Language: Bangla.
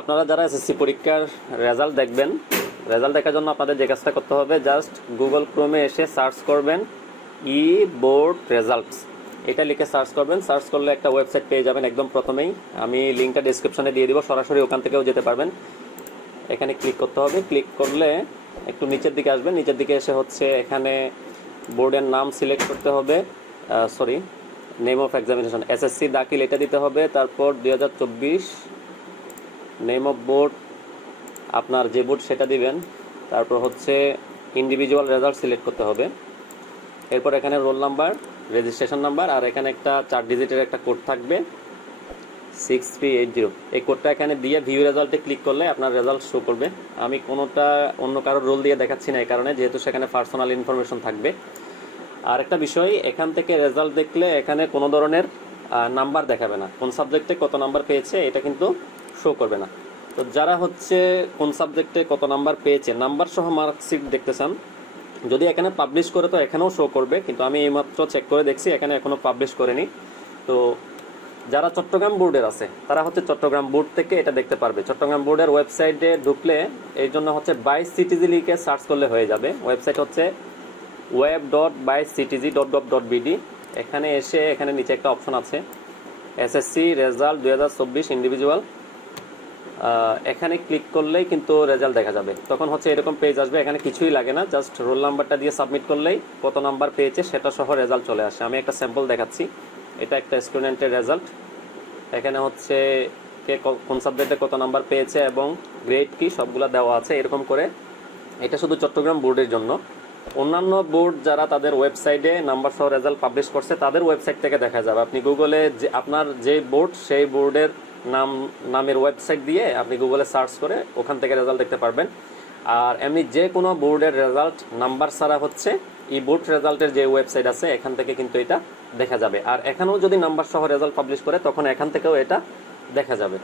আপনারা যারা এসএসসি পরীক্ষার রেজাল্ট দেখবেন রেজাল্ট দেখার জন্য আপনাদের যে কাজটা করতে হবে জাস্ট গুগল ক্রোমে এসে সার্চ করবেন ই বোর্ড রেজাল্টস এটা লিখে সার্চ করবেন। সার্চ করলে একটা ওয়েবসাইট পেয়ে যাবেন একদম প্রথমেই। আমি লিঙ্কটা ডিসক্রিপশনে দিয়ে দিব, সরাসরি ওখান থেকেও যেতে পারবেন। এখানে ক্লিক করতে হবে। ক্লিক করলে একটু নিচের দিকে আসবেন। নিচের দিকে এসে হচ্ছে এখানে বোর্ডের নাম সিলেক্ট করতে হবে। Sorry name of examination SSC দাখিল এটা দিতে হবে। তারপর দুই হাজার চব্বিশ নেম অফ বোর্ড আপনার যে বোর্ড সেটা দিবেন, তারপর হচ্ছে ইন্ডিভিজুয়াল রেজাল্ট সিলেক্ট করতে হবে। এরপর এখানে রোল নাম্বার রেজিস্ট্রেশন নাম্বার আর এখানে একটা চার ডিজিটের একটা কোড থাকবে সিক্স থ্রি এইট জিরো এই কোডটা এখানে দিয়ে ভিউ রেজাল্টে ক্লিক করলে আপনার রেজাল্ট শো করবে। আমি কোনোটা অন্য কারোর রোল দিয়ে দেখাচ্ছি না এই কারণে, যেহেতু সেখানে পার্সোনাল ইনফরমেশন থাকবে। আর একটা বিষয়, এখান থেকে রেজাল্ট দেখলে এখানে কোনো ধরনের নাম্বার দেখাবে না। কোন সাবজেক্টে কত নাম্বার পেয়েছে, এটা কিন্তু শো করবে না। তো যারা হচ্ছে কোন সাবজেক্টে কত নাম্বার পেয়েছে নাম্বার সহ মার্কশিট দেখতে চান, যদি এখানে পাবলিশ করে তো এখানেও শো করবে, কিন্তু আমি এইমাত্র চেক করে দেখছি, এখানে এখনও পাবলিশ করেনি। তো যারা চট্টগ্রাম বোর্ডের আছে, তারা হচ্ছে চট্টগ্রাম বোর্ড থেকে এটা দেখতে পারবে। চট্টগ্রাম বোর্ডের ওয়েবসাইটে ঢুকলে এই জন্য হচ্ছে বাই সিটিজি লিখে সার্চ করলে হয়ে যাবে। ওয়েবসাইট হচ্ছে web dot by CTG dot gov dot BD এখানে এসে এখানে নিচে একটা অপশন আছে এসএসসি রেজাল্ট দুই হাজার চব্বিশ ইন্ডিভিজুয়াল এখানে ক্লিক করলেই কিন্তু রেজাল্ট দেখা যাবে। তখন হচ্ছে এরকম পেজ আসবে, এখানে কিছুই লাগে না জাস্ট রোল নাম্বারটা দিয়ে সাবমিট করলেই কত নাম্বার পেয়েছে সেটা সহ রেজাল্ট চলে আসে। আমি একটা স্যাম্পল দেখাচ্ছি, এটা একটা স্টুডেন্টের রেজাল্ট এখানে হচ্ছে কে কোন সাবজেক্টে কত নাম্বার পেয়েছে এবং গ্রেড কি, সবগুলো দেওয়া আছে, এরকম করে। এটা শুধু চট্টগ্রাম বোর্ডের জন্য। অন্যান্য বোর্ড যারা তাদের ওয়েবসাইটে নাম্বার সহ রেজাল্ট পাবলিশ করছে, তাদের ওয়েবসাইট থেকে দেখা যাবে। আপনি গুগলে যে আপনার যে বোর্ড সেই বোর্ডের নাম, নামের ওয়েবসাইট দিয়ে আপনি গুগলে সার্চ করে ওখান থেকে রেজাল্ট দেখতে পারবেন। আর এমনি যে কোনো বোর্ডের রেজাল্ট নাম্বার ছাড়া হচ্ছে ই বোর্ড রেজাল্টের যে ওয়েবসাইট আছে, এখান থেকে কিন্তু এটা দেখা যাবে। আর এখানেও যদি নাম্বার সহ রেজাল্ট পাবলিশ করে, তখন এখান থেকেও এটা দেখা যাবে।